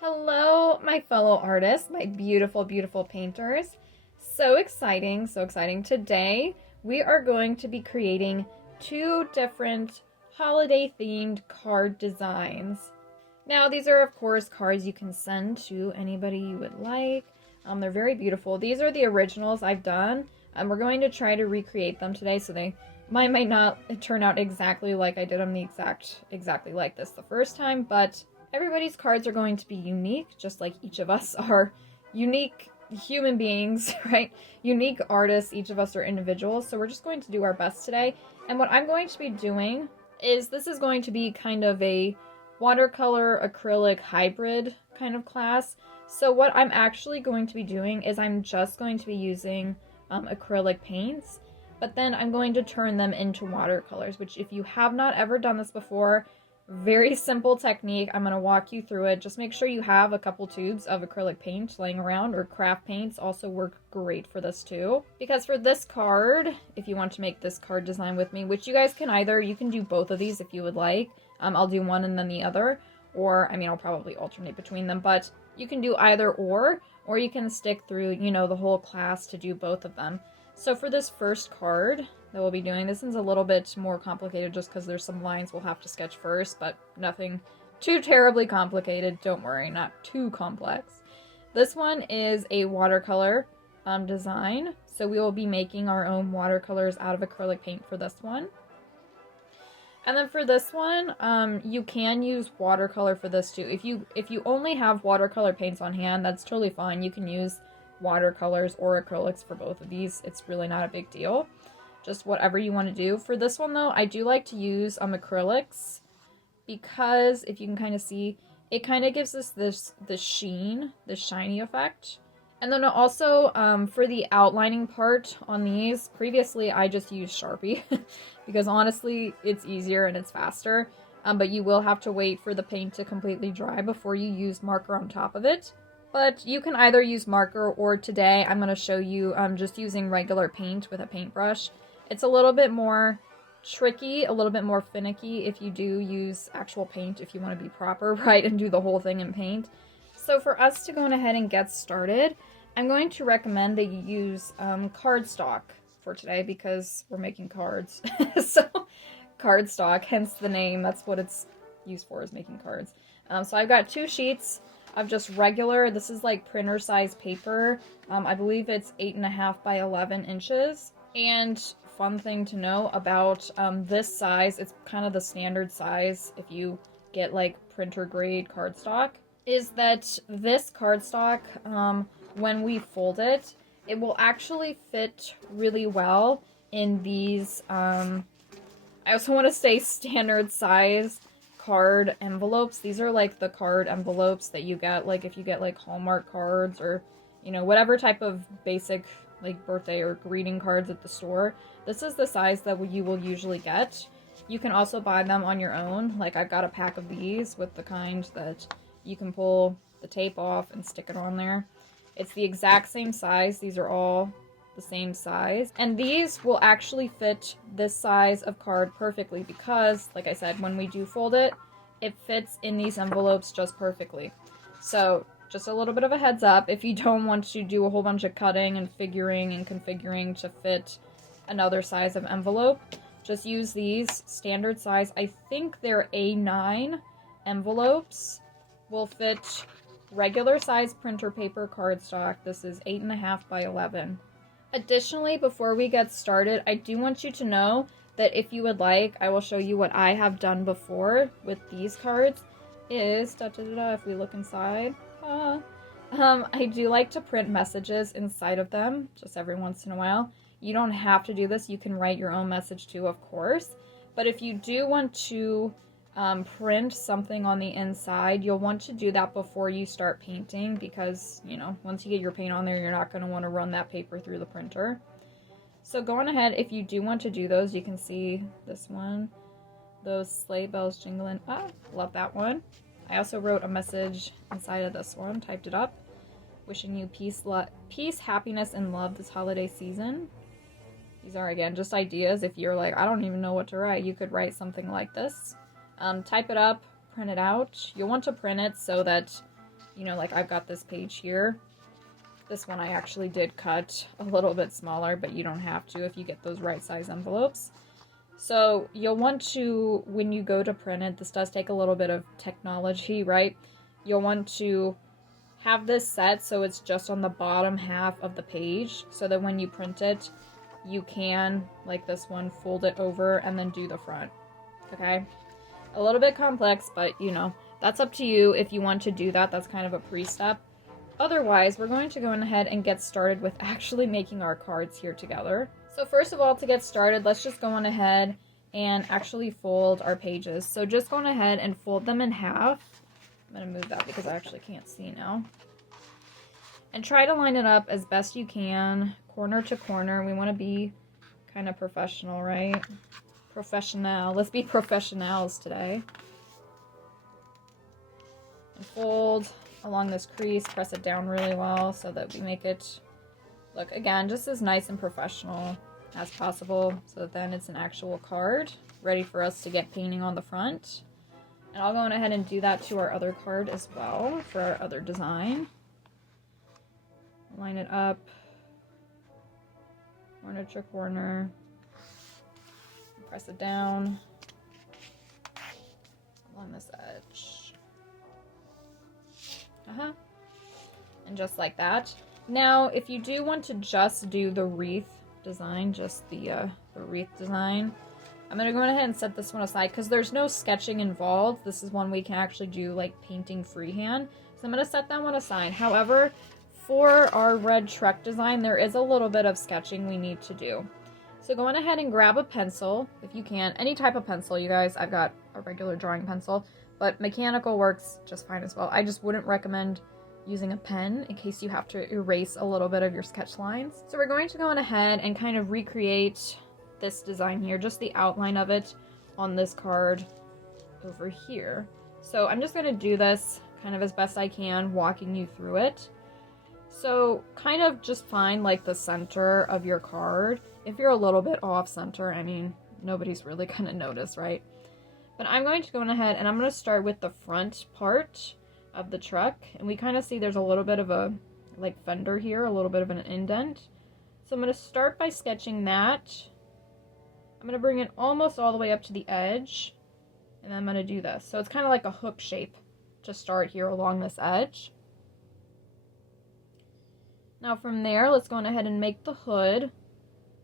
Hello, my fellow artists, my beautiful, beautiful painters. So exciting, so exciting. Today, we are going to be creating two different holiday themed card designs. Now, these are, of course, cards you can send to anybody you would like. They're very beautiful. These are the originals I've done. We're going to try to recreate them today, so they might not turn out exactly like I did them exactly like this the first time, but everybody's cards are going to be unique, just like each of us are unique human beings, right? Unique artists. Each of us are individuals, so we're just going to do our best today. And what I'm going to be doing is this is going to be kind of a watercolor acrylic hybrid kind of class. So what I'm actually going to be doing is I'm just going to be using acrylic paints, but then I'm going to turn them into watercolors, which if you have not ever done this before, very simple technique. I'm going to walk you through it. Just make sure you have a couple tubes of acrylic paint laying around, or craft paints also work great for this too. Because for this card, if you want to make this card design with me, which you guys can you can do both of these if you would like. I'll do one and then the other, or I'll probably alternate between them, but you can do either or you can stick through, the whole class to do both of them. So for this first card that we'll be doing, this one's a little bit more complicated just because there's some lines we'll have to sketch first, but nothing too terribly complicated. Don't worry, not too complex. This one is a watercolor design, so we will be making our own watercolors out of acrylic paint for this one. And then for this one, you can use watercolor for this too. If you only have watercolor paints on hand, that's totally fine. You can use watercolors or acrylics for both of these. It's really not a big deal. Just whatever you want to do. For this one though, I do like to use acrylics because if you can kind of see, it kind of gives us this sheen, this shiny effect. And then also for the outlining part on these, previously I just used Sharpie because honestly it's easier and it's faster. But you will have to wait for the paint to completely dry before you use marker on top of it. But you can either use marker, or today I'm going to show you just using regular paint with a paintbrush. It's a little bit more tricky, a little bit more finicky if you do use actual paint, if you want to be proper, right, and do the whole thing in paint. So for us to go ahead and get started, I'm going to recommend that you use cardstock for today because we're making cards. So cardstock, hence the name, that's what it's used for, is making cards. So I've got 2 sheets of just regular, this is like printer size paper. I believe it's 8.5 by 11 inches. And fun thing to know about this size, it's kind of the standard size if you get like printer grade cardstock, is that this cardstock, when we fold it, it will actually fit really well in these, I also want to say standard size card envelopes. These are like the card envelopes that you get, like if you get like Hallmark cards or, whatever type of basic like birthday or greeting cards at the store. This is the size that you will usually get. You can also buy them on your own. Like I've got a pack of these with the kind that you can pull the tape off and stick it on there. It's the exact same size. These are all the same size. And these will actually fit this size of card perfectly because, like I said, when we do fold it, it fits in these envelopes just perfectly. So just a little bit of a heads up, if you don't want to do a whole bunch of cutting and figuring and configuring to fit another size of envelope, just use these standard size. I think they're A9 envelopes. Will fit regular size printer paper cardstock. This is 8.5 by 11. Additionally, before we get started, I do want you to know that if you would like, I will show you what I have done before with these cards. If we look inside, I do like to print messages inside of them just every once in a while. You don't have to do this. You can write your own message too, of course. But if you do want to print something on the inside, you'll want to do that before you start painting because, once you get your paint on there, you're not going to want to run that paper through the printer. So go on ahead, if you do want to do those, you can see this one, those sleigh bells jingling. Love that one. I also wrote a message inside of this one, typed it up, wishing you peace, happiness, and love this holiday season. These are, again, just ideas. If you're like, I don't even know what to write, you could write something like this. Type it up, print it out. You'll want to print it so that, you know, like I've got this page here. This one I actually did cut a little bit smaller, but you don't have to if you get those right size envelopes. So you'll want to, when you go to print it, this does take a little bit of technology, right? You'll want to have this set so it's just on the bottom half of the page, so that when you print it, you can, like this one, fold it over and then do the front, okay? A little bit complex, but you know, that's up to you if you want to do that. That's kind of a pre-step. Otherwise, we're going to go ahead and get started with actually making our cards here together. So first of all, to get started, let's just go on ahead and actually fold our pages. So just go on ahead and fold them in half. I'm going to move that because I actually can't see now. And try to line it up as best you can, corner to corner. We want to be kind of professional, right? Professional. Let's be professionals today. And fold along this crease, press it down really well so that we make it look, again, just as nice and professional as possible, so that then it's an actual card ready for us to get painting on the front. And I'll go on ahead and do that to our other card as well for our other design. Line it up, corner to corner, press it down along this edge. And just like that. Now, if you do want to just do the wreath design, just the wreath design, I'm going to go ahead and set this one aside because there's no sketching involved. This is one we can actually do like painting freehand. So I'm going to set that one aside. However, for our red truck design, there is a little bit of sketching we need to do. So go on ahead and grab a pencil, if you can. Any type of pencil, you guys. I've got a regular drawing pencil, but mechanical works just fine as well. I just wouldn't recommend using a pen in case you have to erase a little bit of your sketch lines. So we're going to go on ahead and kind of recreate this design here, just the outline of it on this card over here. So I'm just going to do this kind of as best I can, walking you through it. So kind of just find like the center of your card. If you're a little bit off center, I mean, nobody's really gonna notice, right? But I'm going to go ahead and I'm going to start with the front part of the truck. And we kind of see there's a little bit of a like fender here, a little bit of an indent. So I'm going to start by sketching that. I'm going to bring it almost all the way up to the edge. And then I'm going to do this. So it's kind of like a hook shape to start here along this edge. Now from there, let's go on ahead and make the hood.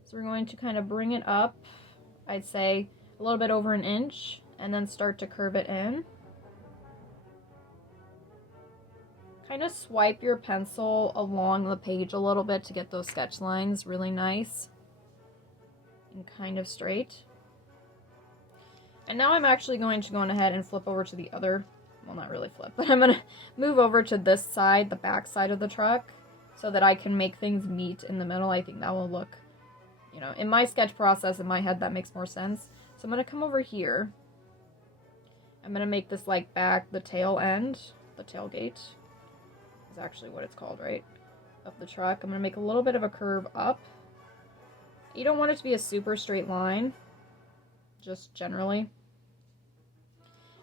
So we're going to kind of bring it up, I'd say a little bit over 1 inch, and then start to curve it in. Kind of swipe your pencil along the page a little bit to get those sketch lines really nice and kind of straight. And now I'm actually going to go on ahead and flip over to the other, well, not really flip, but I'm going to move over to this side, the back side of the truck, so that I can make things meet in the middle. I think that will look, you know, in my sketch process, in my head, that makes more sense. So I'm going to come over here. I'm going to make this like back, the tail end, the tailgate is actually what it's called, right? Of the truck. I'm going to make a little bit of a curve up. You don't want it to be a super straight line, just generally.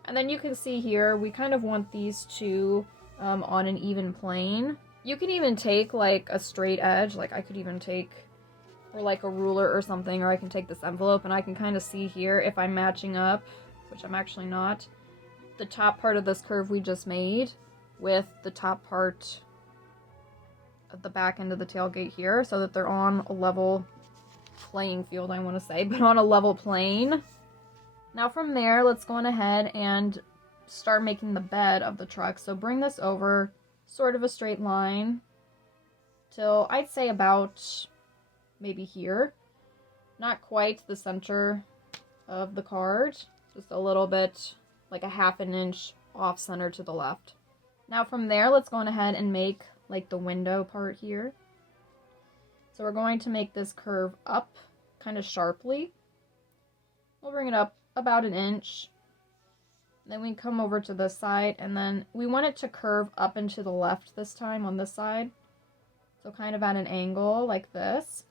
And then you can see here, we kind of want these two on an even plane. You can even take like a straight edge, like I could even take, or like a ruler or something, or I can take this envelope and I can kind of see here if I'm matching up, which I'm actually not, the top part of this curve we just made with the top part of the back end of the tailgate here, so that they're on a level playing field, I want to say, but on a level plane. Now from there, let's go on ahead and start making the bed of the truck. So bring this over sort of a straight line till I'd say about maybe here. Not quite the center of the card, just a little bit like a 1/2 inch off center to the left. Now from there, let's go on ahead and make like the window part here. So we're going to make this curve up kind of sharply. We'll bring it up about 1 inch. Then we come over to this side, and then we want it to curve up and to the left this time on this side. So kind of at an angle like this.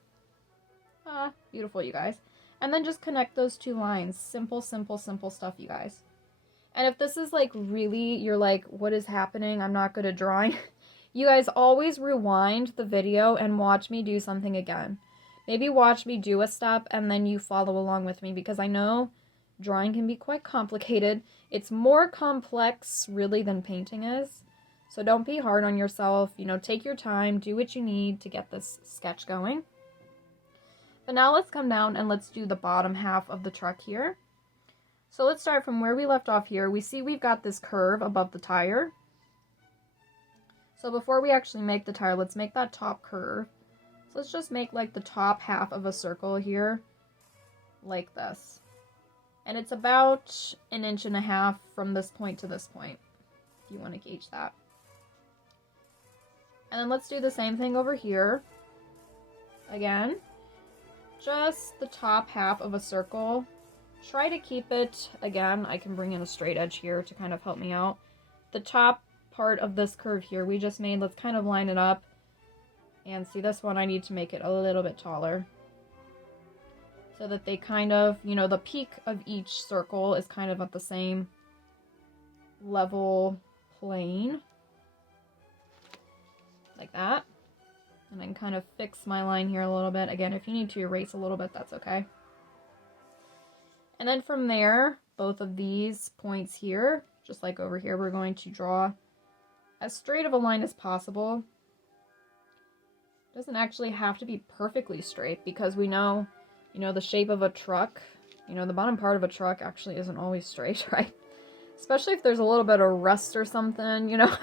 Ah, beautiful, you guys. And then just connect those two lines. Simple, simple, simple stuff, you guys. And if this is like really, you're like, what is happening? I'm not good at drawing. You guys always rewind the video and watch me do something again. Maybe watch me do a step and then you follow along with me, because I know drawing can be quite complicated. It's more complex really than painting is. So don't be hard on yourself. You know, take your time, do what you need to get this sketch going. But now let's come down and let's do the bottom half of the truck here. So let's start from where we left off here. We see we've got this curve above the tire. So before we actually make the tire, let's make that top curve. So let's just make like the top half of a circle here, like this. And it's about 1.5 inches from this point to this point, if you want to gauge that. And then let's do the same thing over here. Again, just the top half of a circle. Try to keep it, again, I can bring in a straight edge here to kind of help me out. The top part of this curve here we just made, let's kind of line it up. And see, this one I need to make it a little bit taller, so that they kind of, you know, the peak of each circle is kind of at the same level plane. Like that. And then kind of fix my line here a little bit. Again, if you need to erase a little bit, that's okay. And then from there, both of these points here, just like over here, we're going to draw as straight of a line as possible. It doesn't actually have to be perfectly straight, because we know, you know, the shape of a truck, you know, the bottom part of a truck actually isn't always straight, right? Especially if there's a little bit of rust or something, you know,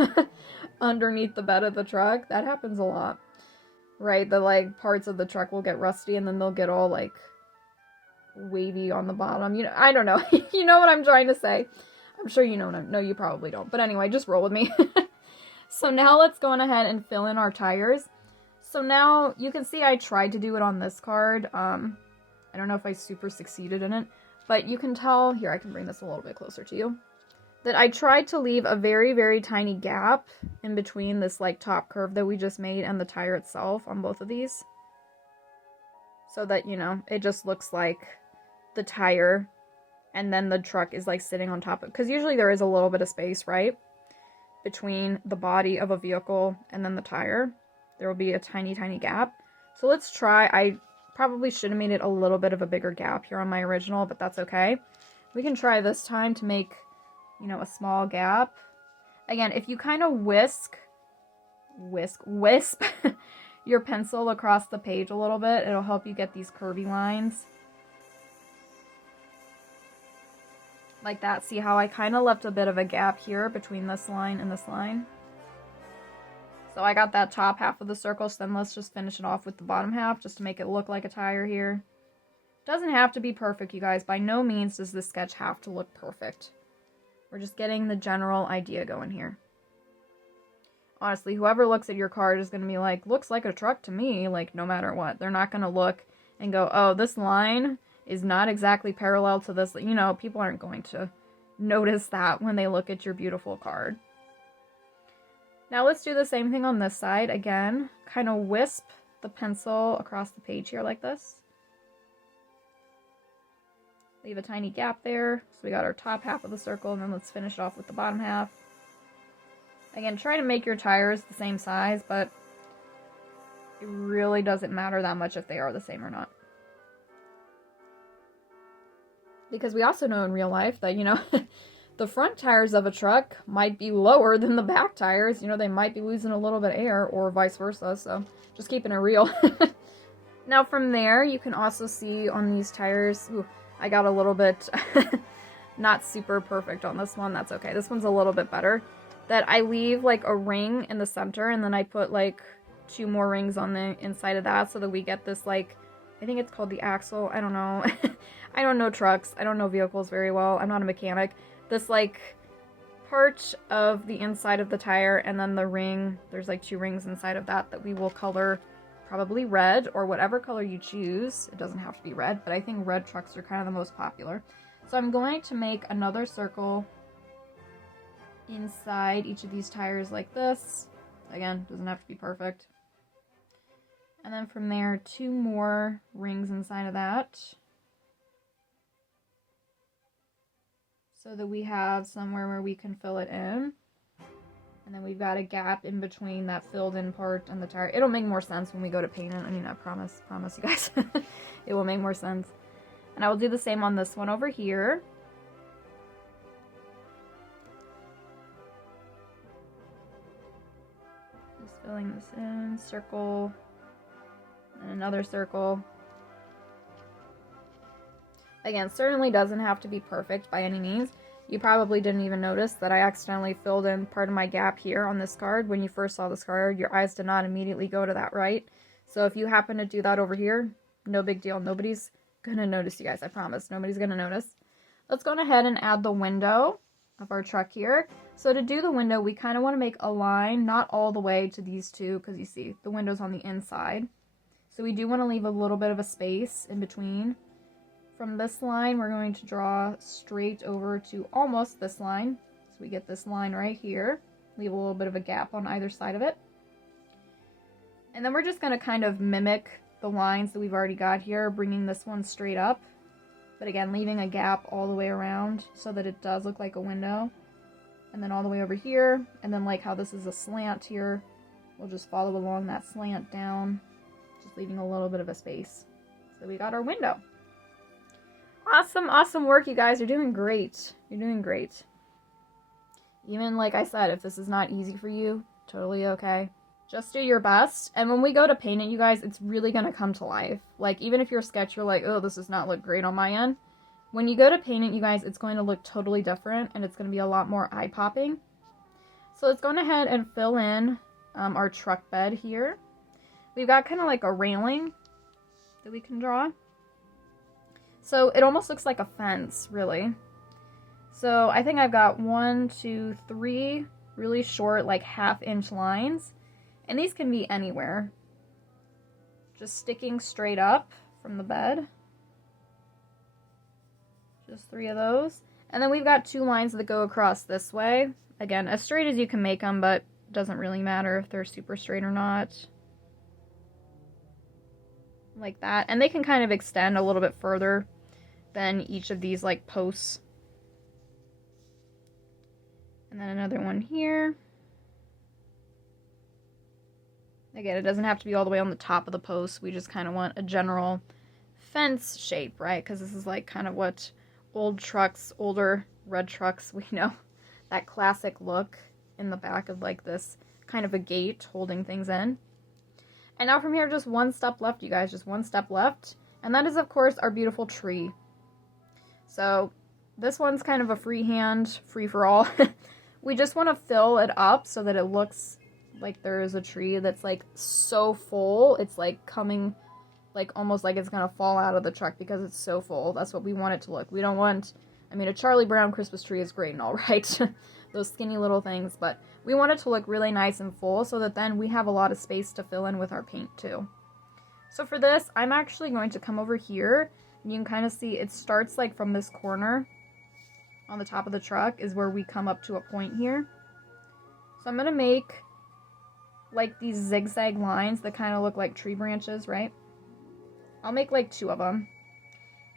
underneath the bed of the truck. That happens a lot, right? The, like, parts of the truck will get rusty and then they'll get all, like, wavy on the bottom. You know, I don't know. You know what I'm trying to say. I'm sure you know what I'm... No, you probably don't. But anyway, just roll with me. So now let's go on ahead and fill in our tires. So now you can see I tried to do it on this card. I don't know if I super succeeded in it, but you can tell, here I can bring this a little bit closer to you, that I tried to leave a very, very tiny gap in between this like top curve that we just made and the tire itself on both of these. So that, you know, it just looks like the tire and then the truck is like sitting on top of it. Because usually there is a little bit of space, right, between the body of a vehicle and then the tire. There will be a tiny, tiny gap. So let's try. I probably should have made it a little bit of a bigger gap here on my original, but that's okay. We can try this time to make, you know, a small gap. Again, if you kind of wisp your pencil across the page a little bit, it'll help you get these curvy lines. Like that. See how I kind of left a bit of a gap here between this line and this line? So I got that top half of the circle, so then let's just finish it off with the bottom half just to make it look like a tire here. Doesn't have to be perfect, you guys. By no means does this sketch have to look perfect. We're just getting the general idea going here. Honestly, whoever looks at your card is going to be like, looks like a truck to me, like no matter what. They're not going to look and go, oh, this line is not exactly parallel to this. You know, people aren't going to notice that when they look at your beautiful card. Now let's do the same thing on this side. Again, kind of wisp the pencil across the page here like this. Leave a tiny gap there. So we got our top half of the circle, and then let's finish it off with the bottom half. Again, try to make your tires the same size, but it really doesn't matter that much if they are the same or not. Because we also know in real life that, you know, the front tires of a truck might be lower than the back tires. You know, they might be losing a little bit of air or vice versa. So just keeping it real. Now from there, you can also see on these tires, ooh, I got a little bit not super perfect on this one. That's okay. This one's a little bit better. That I leave like a ring in the center, and then I put like 2 more rings on the inside of that so that we get this like, I think it's called the axle. I don't know. I don't know trucks. I don't know vehicles very well. I'm not a mechanic. This like part of the inside of the tire, and then the ring, there's like 2 rings inside of that that we will color probably red or whatever color you choose. It doesn't have to be red, but I think red trucks are kind of the most popular. So I'm going to make another circle inside each of these tires like this. Again, doesn't have to be perfect. And then from there, 2 more rings inside of that. so that we have somewhere where we can fill it in. And then we've got a gap in between that filled in part and the tire. It'll make more sense when we go to paint it. I mean, I promise you guys. It will make more sense. And I will do the same on this one over here. Just filling this in, circle, and another circle. Again, certainly doesn't have to be perfect by any means. You probably didn't even notice that I accidentally filled in part of my gap here on this card. When you first saw this card, your eyes did not immediately go to that right. So if you happen to do that over here, no big deal. Nobody's gonna notice, you guys. I promise. Nobody's gonna notice. Let's go ahead and add the window of our truck here. So to do the window, we kind of want to make a line, not all the way to these two, because you see the window's on the inside. So we do want to leave a little bit of a space in between. From this line, we're going to draw straight over to almost this line. So we get this line right here. Leave a little bit of a gap on either side of it. And then we're just going to kind of mimic the lines that we've already got here, bringing this one straight up. But again, leaving a gap all the way around so that it does look like a window. And then all the way over here. And then like how this is a slant here, we'll just follow along that slant down, just leaving a little bit of a space. So we got our window. Awesome, awesome work, you guys. You're doing great. You're doing great. Even like I said, if this is not easy for you, totally okay. Just do your best. And when we go to paint it, you guys, it's really going to come to life. Like, even if your sketch, you're like, oh, this does not look great on my end. When you go to paint it, you guys, it's going to look totally different. And it's going to be a lot more eye-popping. So let's go ahead and fill in our truck bed here. We've got kind of like a railing that we can draw. So it almost looks like a fence, really. So I think I've got 1, 2, 3 really short, like half-inch lines. And these can be anywhere. Just sticking straight up from the bed. Just 3 of those. And then we've got 2 lines that go across this way. Again, as straight as you can make them, but it doesn't really matter if they're super straight or not. Like that. And they can kind of extend a little bit further than each of these like posts. And then another one here. Again, it doesn't have to be all the way on the top of the post. We just kind of want a general fence shape, right? Because this is like kind of what old trucks, older red trucks, we know. That classic look in the back of like this kind of a gate holding things in. And now from here, just one step left, you guys. Just one step left. And that is, of course, our beautiful tree. So this one's kind of a freehand, free-for-all. We just want to fill it up so that it looks like there is a tree that's like so full. It's like coming, like almost like it's going to fall out of the truck because it's so full. That's what we want it to look. We don't want, I mean, a Charlie Brown Christmas tree is great and all, right? Those skinny little things, but we want it to look really nice and full so that then we have a lot of space to fill in with our paint too. So for this, I'm actually going to come over here. And you can kind of see it starts like from this corner on the top of the truck is where we come up to a point here. So I'm going to make like these zigzag lines that kind of look like tree branches, right? I'll make like 2 of them.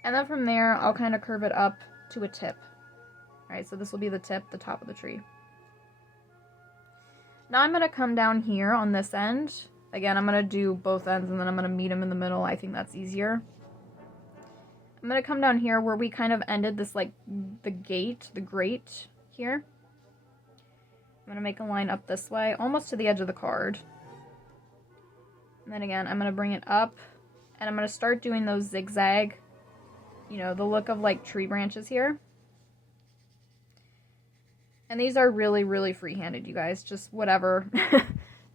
And then from there, I'll kind of curve it up to a tip. Alright, so this will be the tip, the top of the tree. Now I'm going to come down here on this end. Again, I'm going to do both ends and then I'm going to meet them in the middle. I think that's easier. I'm going to come down here where we kind of ended this, like, the grate here. I'm going to make a line up this way, almost to the edge of the card. And then again, I'm going to bring it up, and I'm going to start doing those zigzag, you know, the look of, like, tree branches here. And these are really, really free-handed, you guys. Just whatever.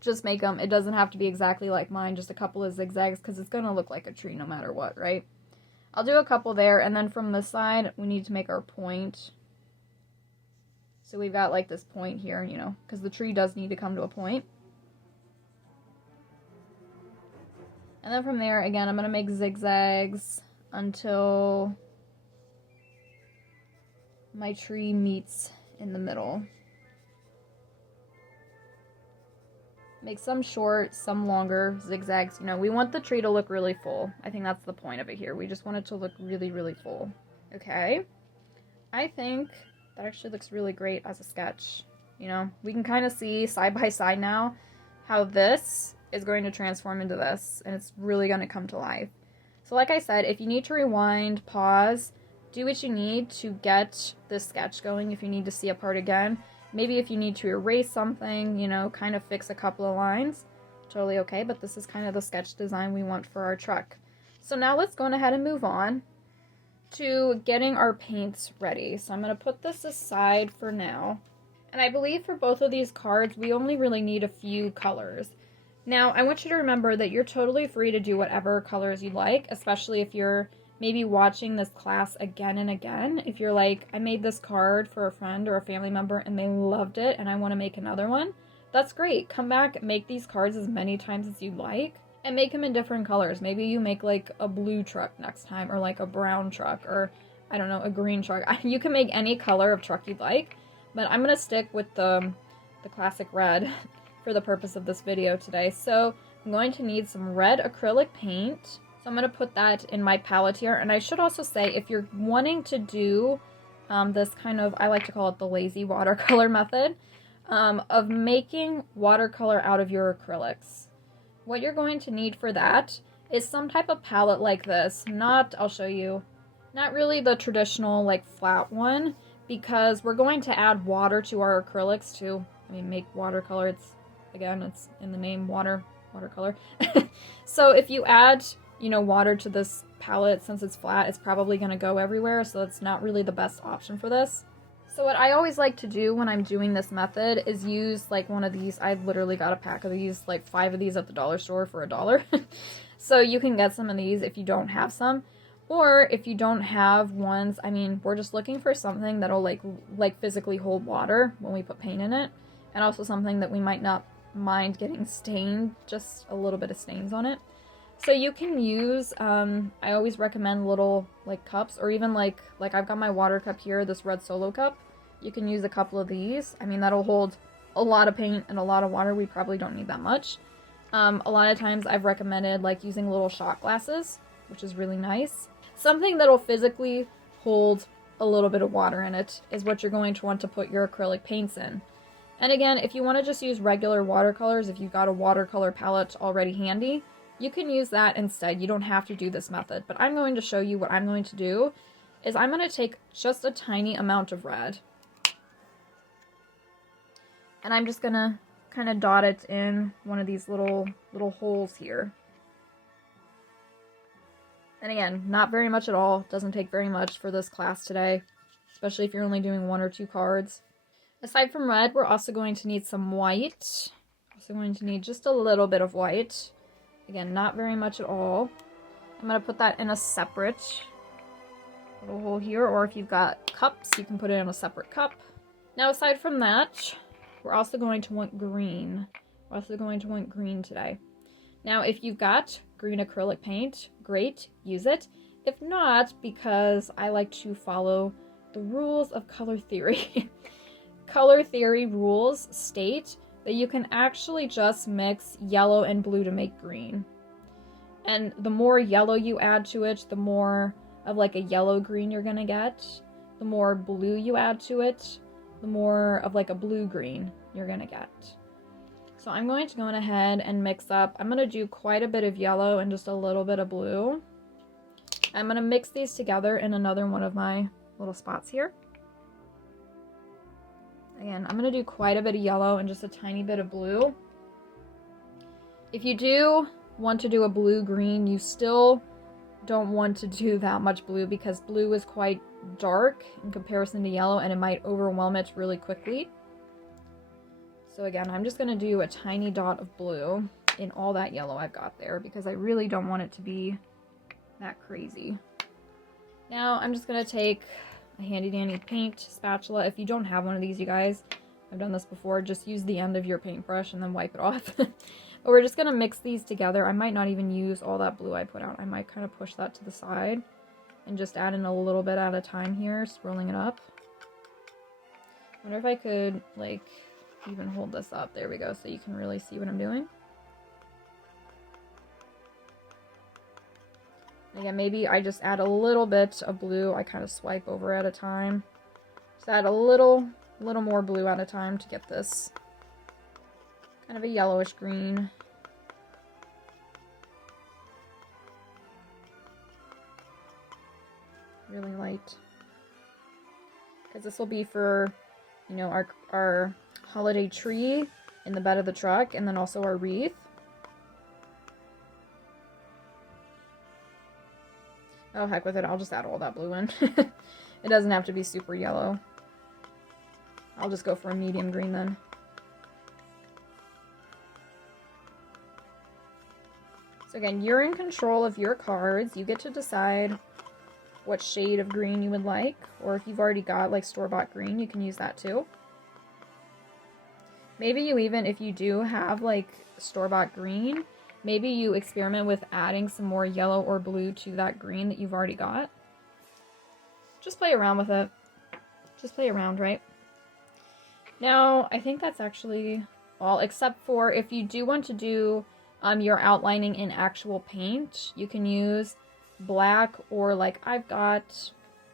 Just make them. It doesn't have to be exactly like mine, just a couple of zigzags, because it's going to look like a tree no matter what, right? I'll do a couple there, and then from this side, we need to make our point. So we've got like this point here, you know, because the tree does need to come to a point. And then from there, again, I'm going to make zigzags until my tree meets in the middle. Make some short, some longer zigzags. You know, we want the tree to look really full. I think that's the point of it here. We just want it to look really, really full. Okay. I think that actually looks really great as a sketch. You know, we can kind of see side by side now how this is going to transform into this, and it's really going to come to life. So like I said, if you need to rewind, pause, do what you need to get this sketch going. If you need to see a part again, maybe if you need to erase something, you know, kind of fix a couple of lines, totally okay, but this is kind of the sketch design we want for our truck. So now let's go ahead and move on to getting our paints ready. So I'm going to put this aside for now. And I believe for both of these cards, we only really need a few colors. Now, I want you to remember that you're totally free to do whatever colors you like, especially if you're maybe watching this class again and again. If you're like, I made this card for a friend or a family member and they loved it and I want to make another one, that's great. Come back, make these cards as many times as you like, and make them in different colors. Maybe you make like a blue truck next time, or like a brown truck, or I don't know, a green truck. You can make any color of truck you'd like, but I'm going to stick with the classic red for the purpose of this video today. So I'm going to need some red acrylic paint. So I'm going to put that in my palette here. And I should also say, if you're wanting to do this kind of, I like to call it the lazy watercolor method, of making watercolor out of your acrylics, what you're going to need for that is some type of palette like this. I'll show you, not really the traditional like flat one, because we're going to add water to our acrylics to, make watercolor. It's in the name, watercolor. So if you add, water to this palette, since it's flat, it's probably going to go everywhere, so it's not really the best option for this. So what I always like to do when I'm doing this method is use like one of these. I literally got a pack of these, like 5 of these at the dollar store for $1. So you can get some of these if you don't have some. Or if you don't have ones, we're just looking for something that'll like physically hold water when we put paint in it. And also something that we might not mind getting stained, just a little bit of stains on it. So you can use, I always recommend little like cups, or even like I've got my water cup here, this red Solo cup. You can use a couple of these. That'll hold a lot of paint and a lot of water. We probably don't need that much. A lot of times I've recommended like using little shot glasses, which is really nice. Something that'll physically hold a little bit of water in it is what you're going to want to put your acrylic paints in. And again, if you want to just use regular watercolors, if you've got a watercolor palette already handy, you can use that instead. You don't have to do this method, but I'm going to show you what I'm going to do is I'm going to take just a tiny amount of red, and I'm just going to kind of dot it in one of these little holes here. And again, not very much at all. Doesn't take very much for this class today, especially if you're only doing 1 or 2 cards. Aside from red, we're also going to need some white. Also going to need just a little bit of white. Again, not very much at all. I'm going to put that in a separate little hole here, or if you've got cups, you can put it in a separate cup. Now, aside from that, we're also going to want green. We're also going to want green today. Now, if you've got green acrylic paint, great, use it. If not, because I like to follow the rules of color theory. Color theory rules state that you can actually just mix yellow and blue to make green. And the more yellow you add to it, the more of like a yellow green you're gonna get. The more blue you add to it, the more of like a blue green you're gonna get. So I'm going to go ahead and mix up. I'm gonna do quite a bit of yellow and just a little bit of blue. I'm gonna mix these together in another one of my little spots here. Again, I'm going to do quite a bit of yellow and just a tiny bit of blue. If you do want to do a blue-green, you still don't want to do that much blue because blue is quite dark in comparison to yellow and it might overwhelm it really quickly. So again, I'm just going to do a tiny dot of blue in all that yellow I've got there because I really don't want it to be that crazy. Now I'm just going to take a handy dandy paint spatula. If you don't have one of these, you guys, I've done this before, just use the end of your paintbrush and then wipe it off. But we're just going to mix these together. I might not even use all that blue I put out. I might kind of push that to the side and just add in a little bit at a time here, swirling it up. I wonder if I could like even hold this up. There we go, so you can really see what I'm doing. Again, maybe I just add a little bit of blue. I kind of swipe over at a time. Just add a little more blue at a time to get this kind of a yellowish green. Really light. Because this will be for, you know, our holiday tree in the bed of the truck, and then also our wreath. Oh, heck with it. I'll just add all that blue in. It doesn't have to be super yellow. I'll just go for a medium green then. So again, you're in control of your cards. You get to decide what shade of green you would like, or if you've already got like store-bought green, you can use that too. Maybe you even, if you do have like store-bought green, maybe you experiment with adding some more yellow or blue to that green that you've already got. Just play around with it. Just play around, right? Now, I think that's actually all, except for if you do want to do your outlining in actual paint, you can use black, or like I've got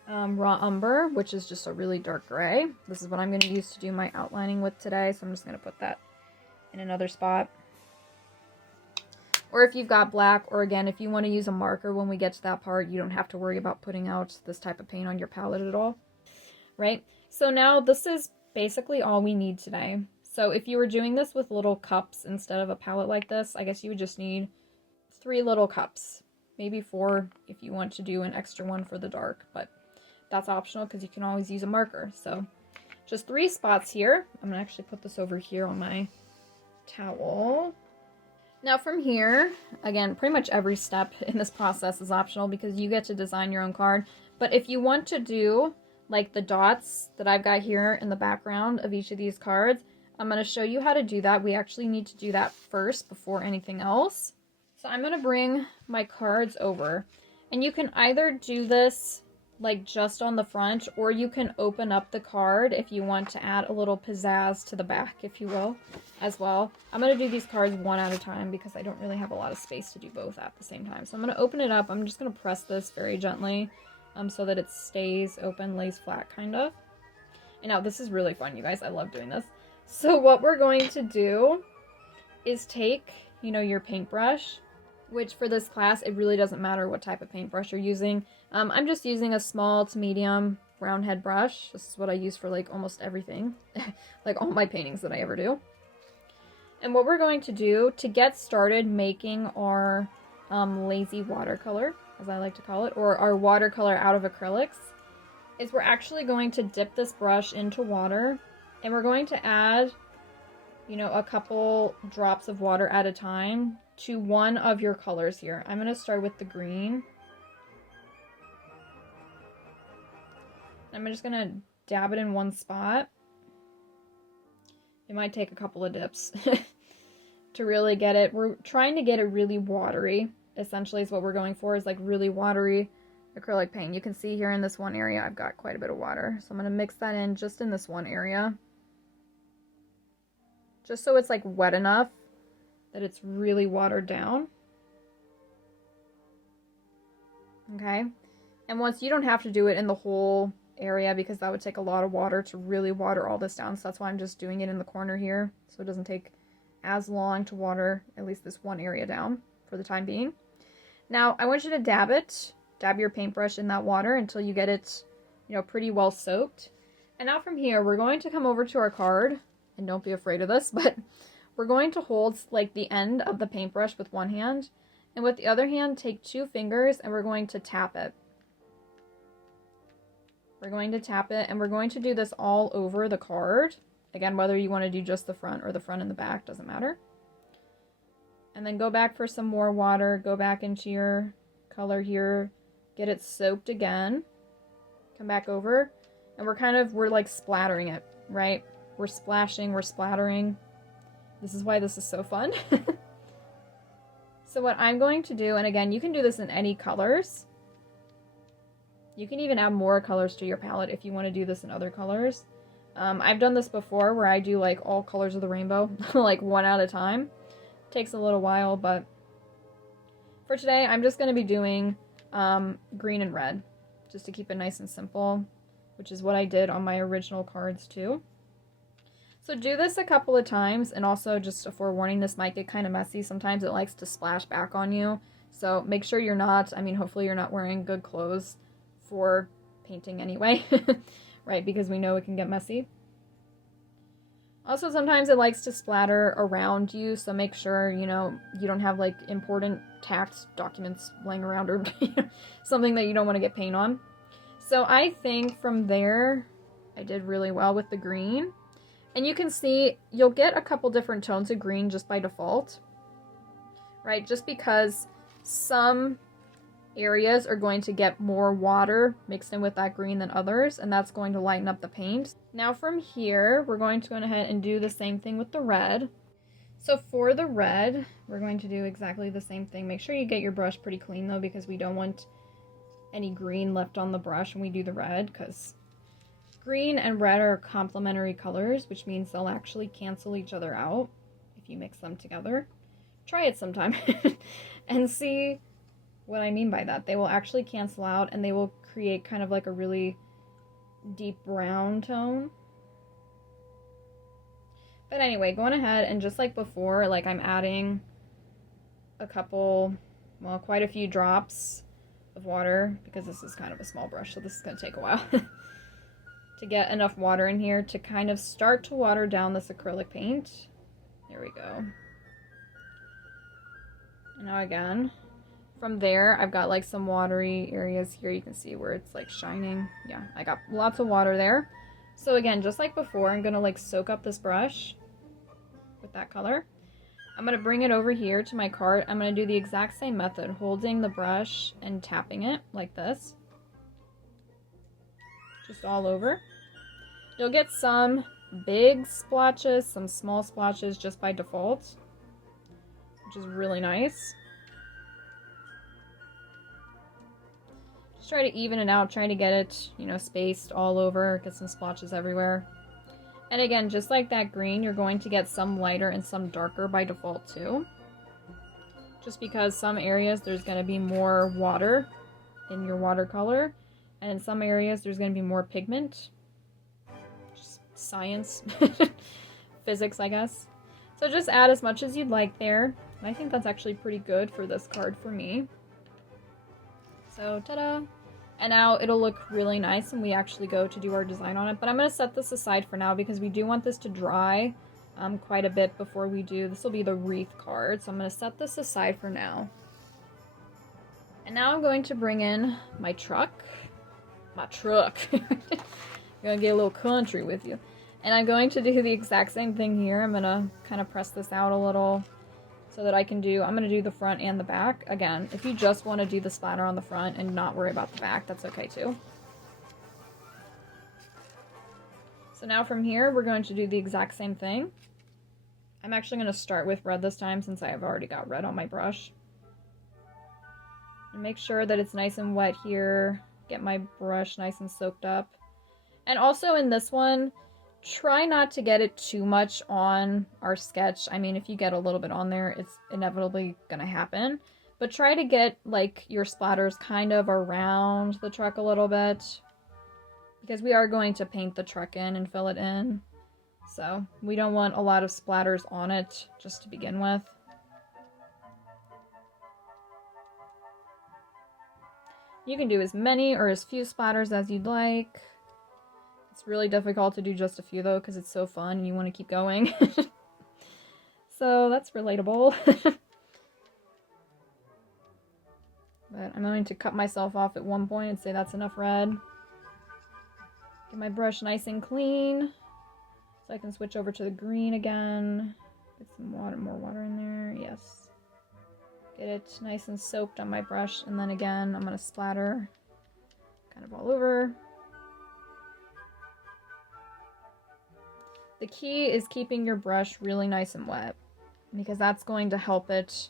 raw umber, which is just a really dark gray. This is what I'm going to use to do my outlining with today, so I'm just going to put that in another spot. Or if you've got black, or again, if you want to use a marker when we get to that part, you don't have to worry about putting out this type of paint on your palette at all, right? So now this is basically all we need today. So if you were doing this with little cups instead of a palette like this, I guess you would just need 3 little cups. Maybe 4 if you want to do an extra one for the dark, but that's optional because you can always use a marker. So just 3 spots here. I'm going to actually put this over here on my towel. Now from here, again, pretty much every step in this process is optional because you get to design your own card. But if you want to do like the dots that I've got here in the background of each of these cards, I'm going to show you how to do that. We actually need to do that first before anything else. So I'm going to bring my cards over, and you can either do this like just on the front, or you can open up the card if you want to add a little pizzazz to the back, if you will, as well. I'm going to do these cards one at a time because I don't really have a lot of space to do both at the same time. So I'm going to open it up. I'm just going to press this very gently so that it stays open, lays flat kind of. And now this is really fun, you guys. I love doing this. So what we're going to do is take, you know, your paintbrush, which for this class, it really doesn't matter what type of paintbrush you're using. I'm just using a small to medium round head brush. This is what I use for like almost everything, like all my paintings that I ever do. And what we're going to do to get started making our lazy watercolor, as I like to call it, or our watercolor out of acrylics, is we're actually going to dip this brush into water, and we're going to add, you know, a couple drops of water at a time to one of your colors here. I'm going to start with the green. I'm just going to dab it in one spot. It might take a couple of dips to really get it. We're trying to get it really watery, essentially, is what we're going for, is like really watery acrylic paint. You can see here in this one area I've got quite a bit of water. So I'm going to mix that in just in this one area, just so it's like wet enough that it's really watered down. Okay, and once, you don't have to do it in the whole area because that would take a lot of water to really water all this down, so that's why I'm just doing it in the corner here, so it doesn't take as long to water at least this one area down for the time being. Now I want you to dab your paintbrush in that water until you get it, you know, pretty well soaked. And now from here, we're going to come over to our card, and don't be afraid of this, but we're going to hold like the end of the paintbrush with one hand, and with the other hand take 2 fingers, and we're going to tap it. We're going to tap it, and we're going to do this all over the card. Again, whether you want to do just the front or the front and the back, doesn't matter. And then go back for some more water, go back into your color here, get it soaked again, come back over, and we're like splattering it, right? We're splashing, we're splattering. This is why this is so fun. So what I'm going to do, and again, you can do this in any colors. You can even add more colors to your palette if you want to do this in other colors. I've done this before where I do like all colors of the rainbow, like one at a time. Takes a little while, but for today, I'm just going to be doing green and red, just to keep it nice and simple, which is what I did on my original cards too. So do this a couple of times, and also just a forewarning, this might get kind of messy. Sometimes it likes to splash back on you. So make sure you're not, hopefully you're not wearing good clothes for painting anyway, right? Because we know it can get messy. Also, sometimes it likes to splatter around you, so make sure, you don't have like important tax documents laying around or something that you don't want to get paint on. So I think from there, I did really well with the green. And you can see you'll get a couple different tones of green just by default, right? Just because some areas are going to get more water mixed in with that green than others, and that's going to lighten up the paint. Now from here, we're going to go ahead and do the same thing with the red. So for the red, we're going to do exactly the same thing. Make sure you get your brush pretty clean though, because we don't want any green left on the brush when we do the red, because green and red are complementary colors, which means they'll actually cancel each other out if you mix them together. Try it sometime and see what I mean by that. They will actually cancel out, and they will create kind of like a really deep brown tone. But anyway, going ahead and just like before, like I'm adding a couple, well, quite a few drops of water, because this is kind of a small brush, so this is going to take a while to get enough water in here to kind of start to water down this acrylic paint. There we go. And now again, from there, I've got like some watery areas here. You can see where it's like shining. Yeah, I got lots of water there. So again, just like before, I'm gonna like soak up this brush with that color. I'm gonna bring it over here to my card. I'm gonna do the exact same method, holding the brush and tapping it like this. Just all over. You'll get some big splotches, some small splotches just by default, which is really nice. Just try to even it out, try to get it, spaced all over, get some splotches everywhere. And again, just like that green, you're going to get some lighter and some darker by default too. Just because some areas there's going to be more water in your watercolor, and in some areas there's going to be more pigment. Just science. Physics, I guess. So just add as much as you'd like there. And I think that's actually pretty good for this card for me. So, ta-da! And now it'll look really nice when we actually go to do our design on it. But I'm going to set this aside for now because we do want this to dry quite a bit before we do. This will be the Wreath card, so I'm going to set this aside for now. And now I'm going to bring in my truck. My truck. I'm going to get a little country with you. And I'm going to do the exact same thing here. I'm going to kind of press this out a little so that I'm going to do the front and the back. Again, if you just want to do the splatter on the front and not worry about the back, that's okay too. So now from here, we're going to do the exact same thing. I'm actually going to start with red this time since I have already got red on my brush. And make sure that it's nice and wet here. Get my brush nice and soaked up. And also in this one, try not to get it too much on our sketch. I mean, if you get a little bit on there, it's inevitably gonna happen. But try to get, like, your splatters kind of around the truck a little bit, because we are going to paint the truck in and fill it in. So, we don't want a lot of splatters on it, just to begin with. You can do as many or as few splatters as you'd like. It's really difficult to do just a few though, because it's so fun and you want to keep going. So that's relatable. But I'm going to cut myself off at one point and say that's enough red. Get my brush nice and clean so I can switch over to the green again. Get some water, more water in there. Yes. Get it nice and soaked on my brush, and then again I'm going to splatter kind of all over. The key is keeping your brush really nice and wet, because that's going to help it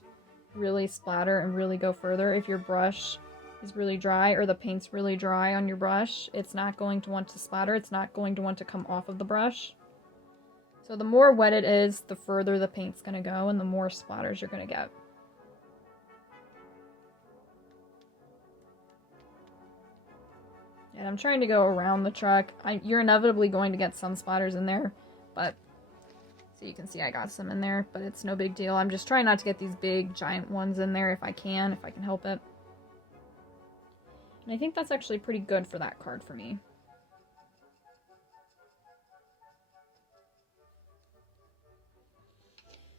really splatter and really go further. If your brush is really dry or the paint's really dry on your brush, it's not going to want to splatter. It's not going to want to come off of the brush. So the more wet it is, the further the paint's going to go and the more splatters you're going to get. And I'm trying to go around the truck. You're inevitably going to get some splatters in there, but so you can see I got some in there, but it's no big deal. I'm just trying not to get these big giant ones in there if I can help it. And I think that's actually pretty good for that card for me.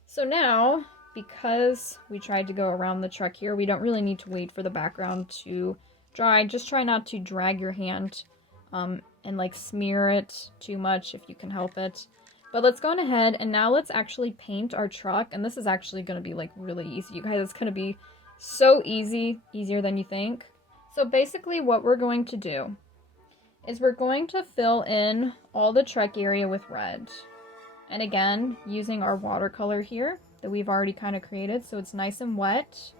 So now, because we tried to go around the truck here, we don't really need to wait for the background to dry. Just try not to drag your hand and like smear it too much if you can help it. But let's go on ahead and now let's actually paint our truck. And this is actually going to be like really easy, you guys. It's going to be so easy, easier than you think. So basically what we're going to do is we're going to fill in all the truck area with red. And again, using our watercolor here that we've already kind of created so it's nice and wet.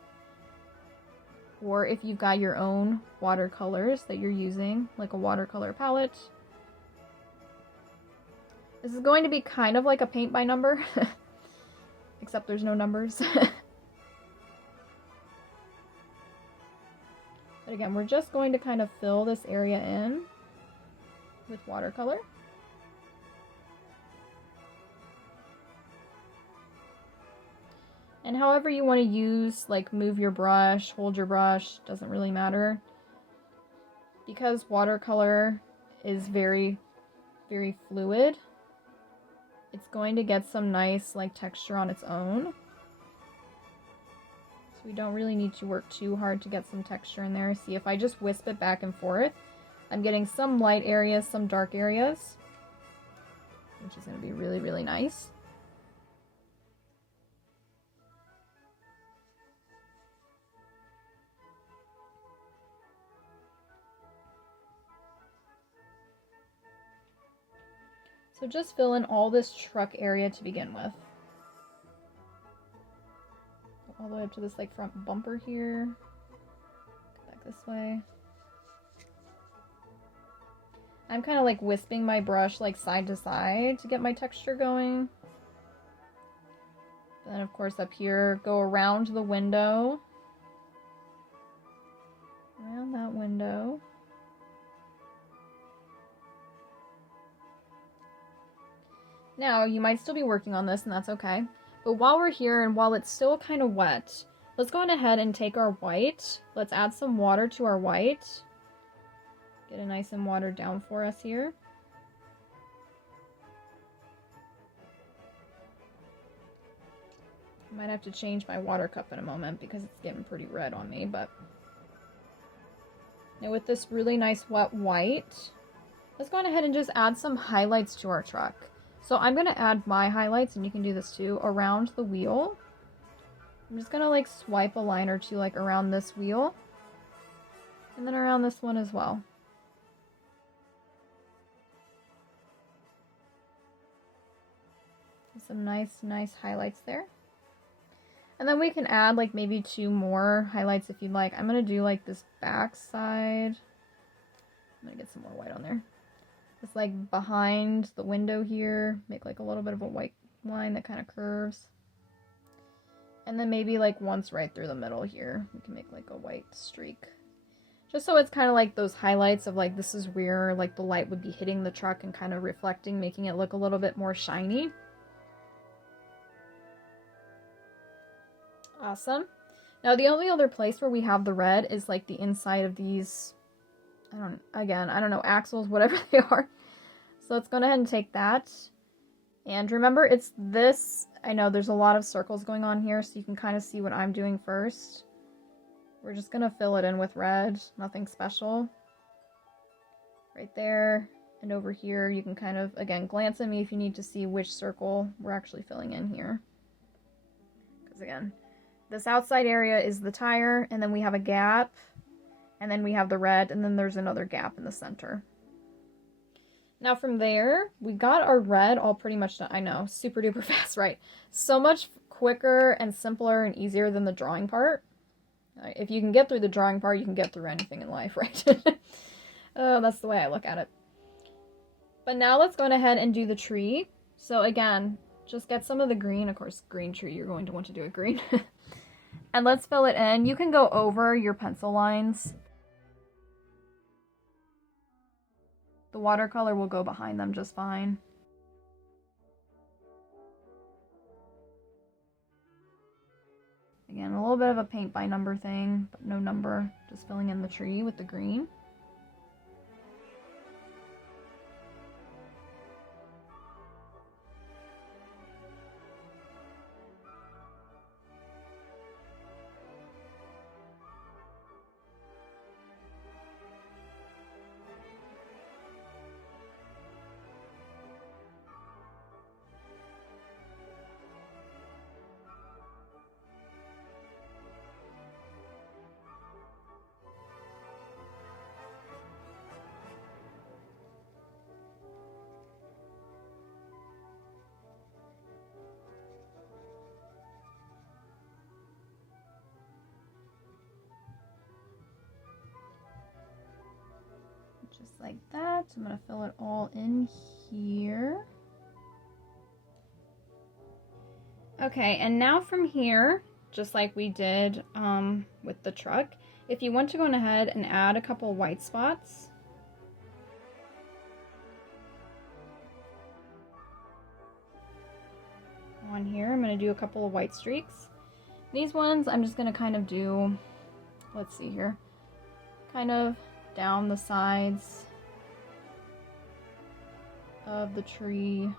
Or if you've got your own watercolors that you're using, like a watercolor palette. This is going to be kind of like a paint by number, except there's no numbers. But again, we're just going to kind of fill this area in with watercolor. And however you want to use, like move your brush, hold your brush, doesn't really matter. Because watercolor is very, very fluid, it's going to get some nice like texture on its own. So we don't really need to work too hard to get some texture in there. See, if I just wisp it back and forth, I'm getting some light areas, some dark areas, which is going to be really, really nice. So just fill in all this truck area to begin with. All the way up to this like front bumper here. Go back this way. I'm kind of like wisping my brush like side to side to get my texture going. Then of course up here, go around the window. Around that window. Now, you might still be working on this, and that's okay. But while we're here, and while it's still kind of wet, let's go on ahead and take our white. Let's add some water to our white. Get it nice and watered down for us here. I might have to change my water cup in a moment because it's getting pretty red on me, but... Now with this really nice wet white, let's go on ahead and just add some highlights to our truck. So I'm going to add my highlights, and you can do this too, around the wheel. I'm just going to like swipe a line or two like around this wheel. And then around this one as well. Some nice highlights there. And then we can add like maybe 2 more highlights if you'd like. I'm going to do like this back side. I'm going to get some more white on there. It's like behind the window here, make like a little bit of a white line that kind of curves. And then maybe like once right through the middle here, we can make like a white streak. Just so it's kind of like those highlights of like this is where like the light would be hitting the truck and kind of reflecting, making it look a little bit more shiny. Awesome. Now the only other place where we have the red is like the inside of these, I don't know, axles, whatever they are. So let's go ahead and take that. And remember, it's this, I know there's a lot of circles going on here, so you can kind of see what I'm doing first. We're just going to fill it in with red, nothing special. Right there, and over here, you can kind of, again, glance at me if you need to see which circle we're actually filling in here. Because again, this outside area is the tire, and then we have a gap. And then we have the red, and then there's another gap in the center. Now from there, we got our red all pretty much done. I know, super duper fast, right? So much quicker and simpler and easier than the drawing part. If you can get through the drawing part, you can get through anything in life, right? Oh, that's the way I look at it. But now let's go ahead and do the tree. So again, just get some of the green. Of course, green tree, you're going to want to do it green. And let's fill it in. You can go over your pencil lines. The watercolor will go behind them just fine. Again, a little bit of a paint by number thing, but no number, just filling in the tree with the green. Just like that. I'm going to fill it all in here. Okay, and now from here, just like we did with the truck, if you want to go ahead and add a couple white spots, on here, I'm going to do a couple of white streaks. These ones I'm just going to kind of do, let's see here, kind of down the sides of the tree.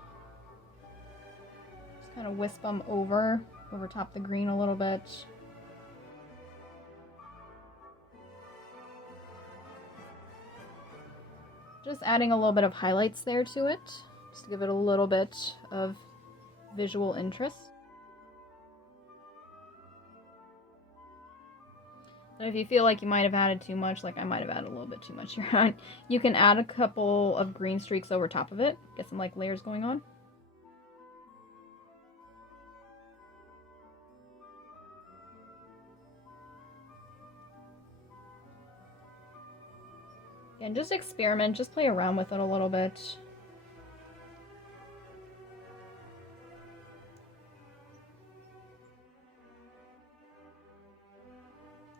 Just kind of wisp them over top the green a little bit. Just adding a little bit of highlights there to it, just to give it a little bit of visual interest. And if you feel like you might have added too much, like I might have added a little bit too much here, you can add a couple of green streaks over top of it, get some like layers going on. And just experiment, just play around with it a little bit.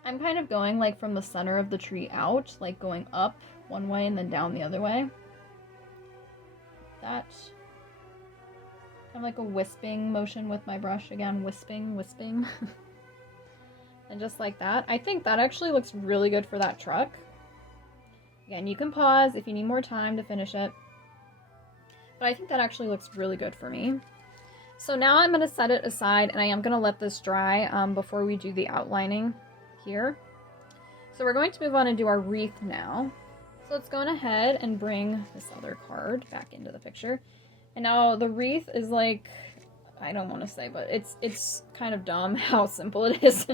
I'm kind of going like from the center of the tree out, like going up one way and then down the other way. That. Kind of like a wisping motion with my brush. Again, wisping. And just like that. I think that actually looks really good for that truck. Again, you can pause if you need more time to finish it. But I think that actually looks really good for me. So now I'm going to set it aside and I am going to let this dry before we do the outlining here. So we're going to move on and do our wreath now. So let's go ahead and bring this other card back into the picture. And now the wreath is like, I don't want to say, but it's kind of dumb how simple it is.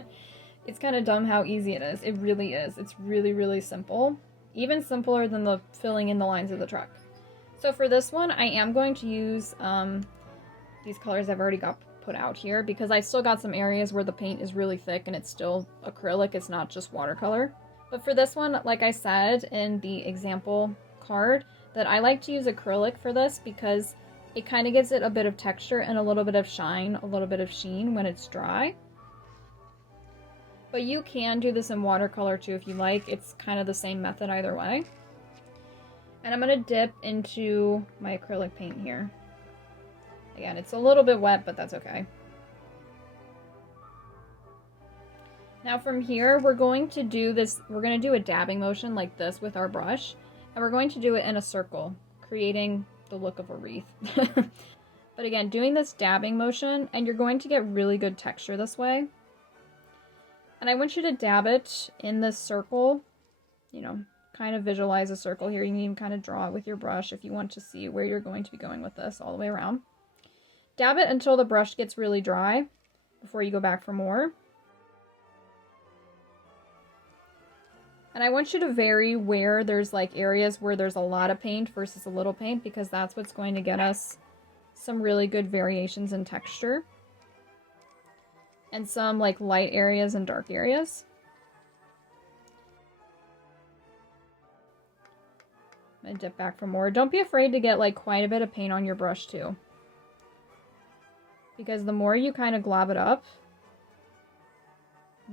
It's kind of dumb how easy it is. It really is. It's really, really simple. Even simpler than the filling in the lines of the truck. So for this one, I am going to use these colors I've already got put out here because I still got some areas where the paint is really thick and it's still acrylic, it's not just watercolor. But for this one, like I said in the example card, that I like to use acrylic for this because it kind of gives it a bit of texture and a little bit of shine, a little bit of sheen when it's dry. But you can do this in watercolor too if you like. It's kind of the same method either way. And I'm going to dip into my acrylic paint here. Again, it's a little bit wet, but that's okay. Now from here, we're going to do this, we're going to do a dabbing motion like this with our brush. And we're going to do it in a circle, creating the look of a wreath. But again, doing this dabbing motion, and you're going to get really good texture this way. And I want you to dab it in this circle, you know, kind of visualize a circle here. You can even kind of draw it with your brush if you want to see where you're going to be going with this all the way around. Dab it until the brush gets really dry before you go back for more. And I want you to vary where there's like areas where there's a lot of paint versus a little paint because that's what's going to get us some really good variations in texture. And some like light areas and dark areas. I'm gonna dip back for more. Don't be afraid to get like quite a bit of paint on your brush too. Because the more you kind of glob it up,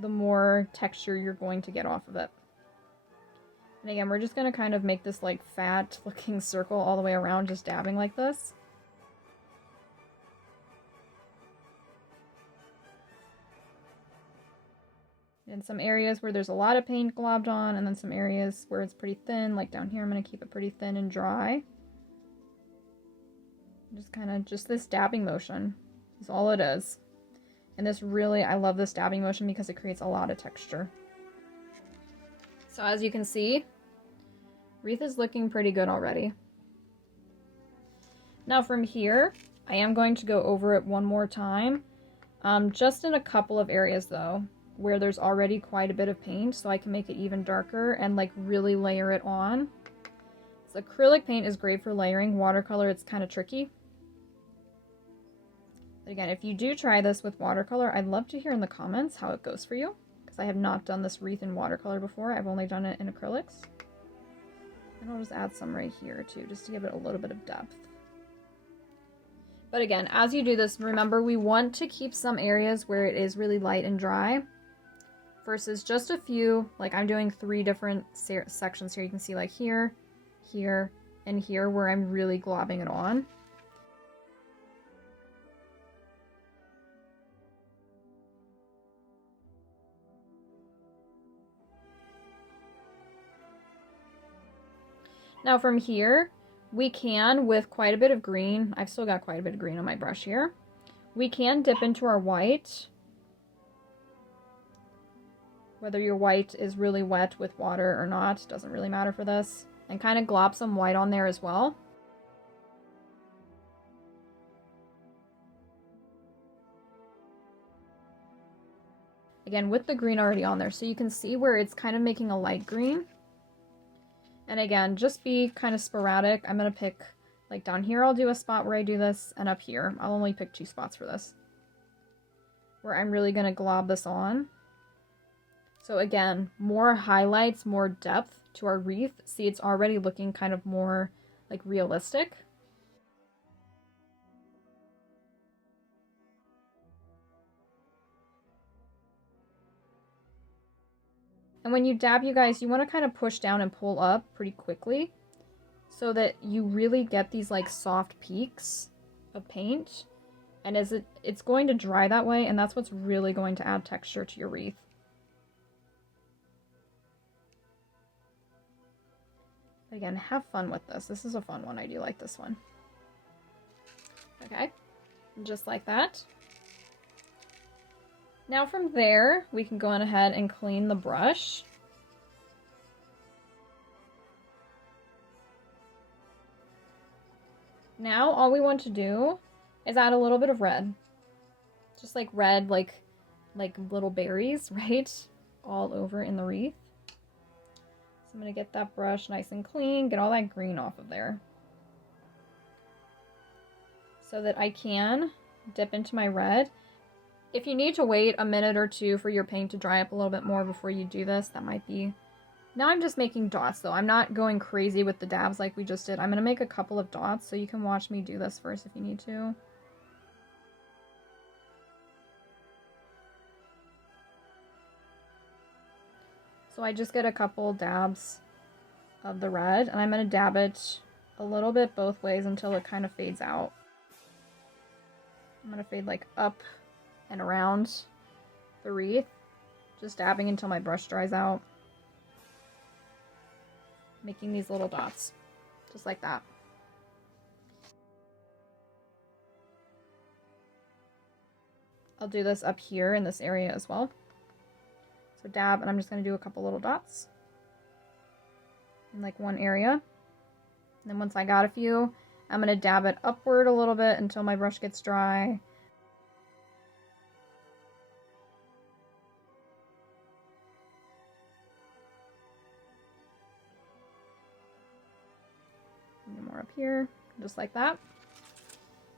the more texture you're going to get off of it. And again, we're just going to kind of make this like fat looking circle all the way around, just dabbing like this. In some areas where there's a lot of paint globbed on, and then some areas where it's pretty thin, like down here I'm going to keep it pretty thin and dry. Just kind of, just this dabbing motion is all it is. And this really, I love this dabbing motion because it creates a lot of texture. So as you can see, Wreath is looking pretty good already. Now from here, I am going to go over it one more time, just in a couple of areas though, where there's already quite a bit of paint, so I can make it even darker and like really layer it on. So acrylic paint is great for layering. Watercolor, it's kind of tricky. But again, if you do try this with watercolor, I'd love to hear in the comments how it goes for you, because I have not done this wreath in watercolor before. I've only done it in acrylics. And I'll just add some right here too, just to give it a little bit of depth. But again, as you do this, remember we want to keep some areas where it is really light and dry, versus just a few, like I'm doing 3 different sections here. You can see like here, here, and here where I'm really globbing it on. Now from here, we can, with quite a bit of green, I've still got quite a bit of green on my brush here, we can dip into our white. Whether your white is really wet with water or not, doesn't really matter for this. And kind of glob some white on there as well. Again, with the green already on there, so you can see where it's kind of making a light green. And again, just be kind of sporadic. I'm going to pick, like down here I'll do a spot where I do this, and up here I'll only pick 2 spots for this, where I'm really going to glob this on. So again, more highlights, more depth to our wreath. See, it's already looking kind of more like realistic. And when you dab, you guys, you want to kind of push down and pull up pretty quickly so that you really get these like soft peaks of paint. And as it's going to dry that way, and that's what's really going to add texture to your wreath. Again, have fun with this. This is a fun one. I do like this one. Okay, just like that. Now from there, we can go on ahead and clean the brush. Now all we want to do is add a little bit of red. Just like red, like little berries, right? All over in the wreath. So I'm going to get that brush nice and clean, get all that green off of there, so that I can dip into my red. If you need to wait a minute or 2 for your paint to dry up a little bit more before you do this, that might be... Now I'm just making dots though. I'm not going crazy with the dabs like we just did. I'm going to make a couple of dots, so you can watch me do this first if you need to. So I just get a couple dabs of the red, and I'm going to dab it a little bit both ways until it kind of fades out. I'm going to fade like up and around the wreath, just dabbing until my brush dries out. Making these little dots, just like that. I'll do this up here in this area as well. So dab, and I'm just going to do a couple little dots in like one area. And then once I got a few, I'm going to dab it upward a little bit until my brush gets dry. And more up here, just like that.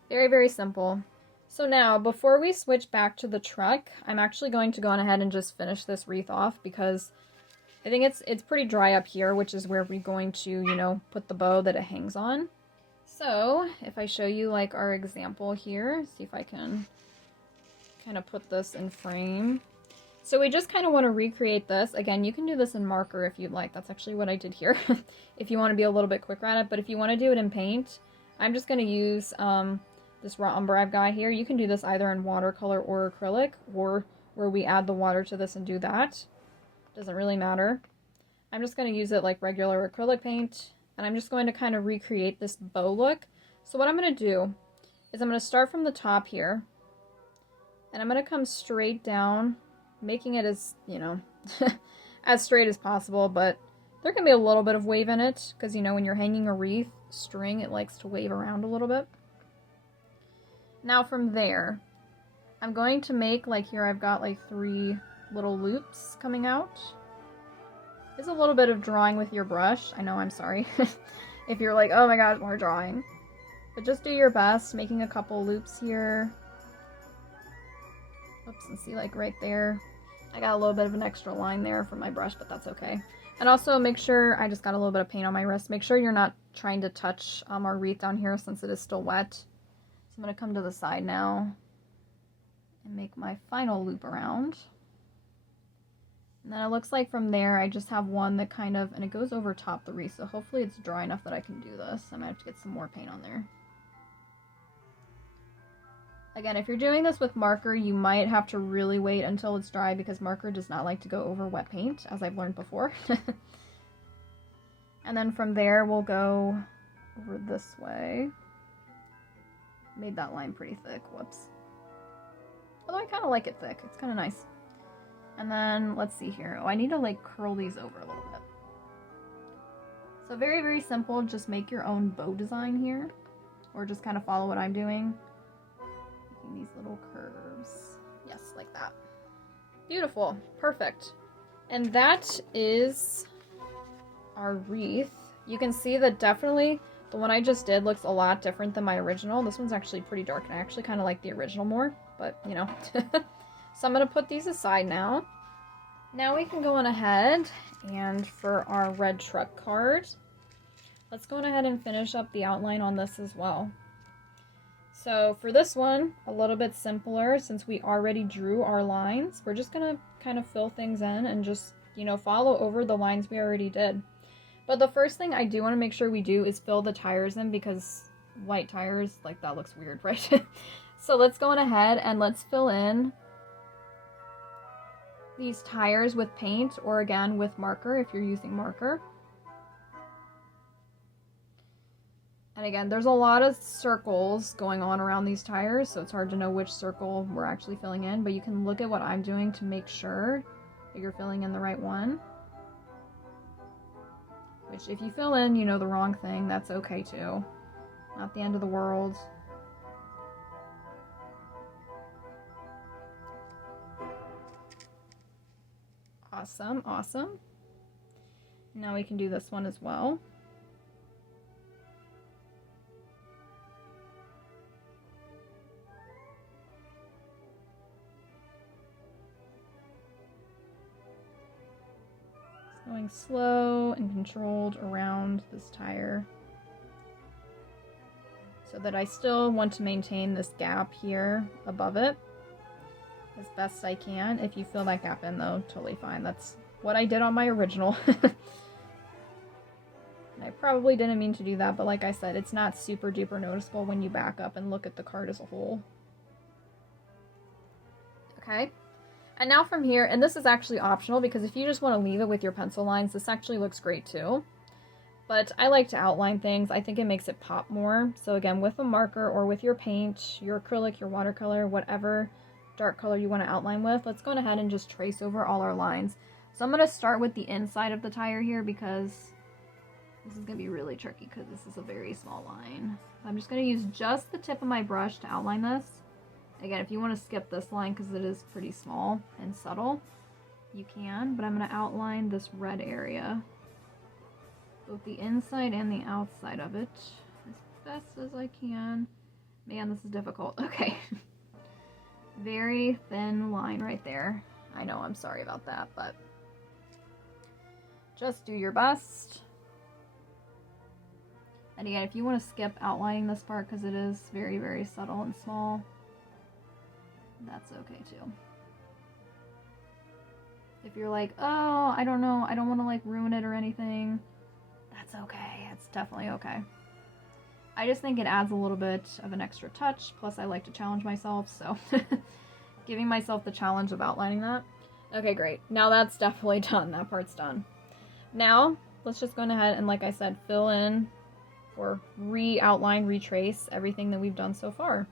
Very, very simple. So now, before we switch back to the truck, I'm actually going to go on ahead and just finish this wreath off, because I think it's pretty dry up here, which is where we're going to, you know, put the bow that it hangs on. So, if I show you like our example here, see if I can kind of put this in frame. So we just kind of want to recreate this. Again, you can do this in marker if you'd like. That's actually what I did here. If you want to be a little bit quicker at it. But if you want to do it in paint, I'm just going to use this raw umber I've got here. You can do this either in watercolor or acrylic, or where we add the water to this and do that. Doesn't really matter. I'm just going to use it like regular acrylic paint. And I'm just going to kind of recreate this bow look. So what I'm going to do is I'm going to start from the top here. And I'm going to come straight down, making it as, you know, as straight as possible, but there can be a little bit of wave in it, because, you know, when you're hanging a wreath string, it likes to wave around a little bit. Now from there, I'm going to make, like here I've got like 3 little loops coming out. It's a little bit of drawing with your brush. I know, I'm sorry. If you're like, oh my gosh, more drawing. But just do your best, making a couple loops here. Oops, and see, like right there, I got a little bit of an extra line there from my brush, but that's okay. And also make sure, I just got a little bit of paint on my wrist, make sure you're not trying to touch our wreath down here since it is still wet. So I'm going to come to the side now and make my final loop around. And then it looks like from there I just have one that kind of, and it goes over top the wreath, so hopefully it's dry enough that I can do this. I might have to get some more paint on there. Again, if you're doing this with marker, you might have to really wait until it's dry, because marker does not like to go over wet paint, as I've learned before. And then from there, we'll go over this way. Made that line pretty thick, whoops. Although I kind of like it thick, it's kind of nice. And then, let's see here. Oh, I need to like curl these over a little bit. So very, very simple, just make your own bow design here. Or just kind of follow what I'm doing. These little curves. Yes, like that. Beautiful. Perfect. And that is our wreath. You can see that definitely the one I just did looks a lot different than my original. This one's actually pretty dark, and I actually kind of like the original more, but you know. So I'm going to put these aside now. Now we can go on ahead, and for our red truck card, let's go on ahead and finish up the outline on this as well. So for this one, a little bit simpler, since we already drew our lines. We're just going to kind of fill things in and just, you know, follow over the lines we already did. But the first thing I do want to make sure we do is fill the tires in, because white tires, like, that looks weird, right? So let's go on ahead and let's fill in these tires with paint, or again with marker if you're using marker. And again, there's a lot of circles going on around these tires, so it's hard to know which circle we're actually filling in, but you can look at what I'm doing to make sure that you're filling in the right one. Which, if you fill in, you know, the wrong thing, that's okay too. Not the end of the world. Awesome, awesome. Now we can do this one as well. Going slow and controlled around this tire, so that I still want to maintain this gap here above it as best I can. If you fill that gap in though, totally fine. That's what I did on my original. And I probably didn't mean to do that, but like I said, it's not super duper noticeable when you back up and look at the card as a whole. Okay. And now from here, and this is actually optional, because if you just want to leave it with your pencil lines, this actually looks great too. But I like to outline things. I think it makes it pop more. So again, with a marker or with your paint, your acrylic, your watercolor, whatever dark color you want to outline with, let's go ahead and just trace over all our lines. So I'm going to start with the inside of the tire here, because this is going to be really tricky because this is a very small line. I'm just going to use just the tip of my brush to outline this. Again, if you want to skip this line because it is pretty small and subtle, you can, but I'm going to outline this red area, both the inside and the outside of it, as best as I can. Man, this is difficult. Okay. Very thin line right there. I know, I'm sorry about that, but just do your best. And again, if you want to skip outlining this part because it is very, very subtle and small, that's okay too. If you're like, oh, I don't know, I don't want to like ruin it or anything, that's okay. It's definitely okay. I just think it adds a little bit of an extra touch. Plus, I like to challenge myself, so giving myself the challenge of outlining that. Okay, great. Now that's definitely done. That part's done. Now, let's just go ahead and, like I said, fill in or re-outline, retrace everything that we've done so far.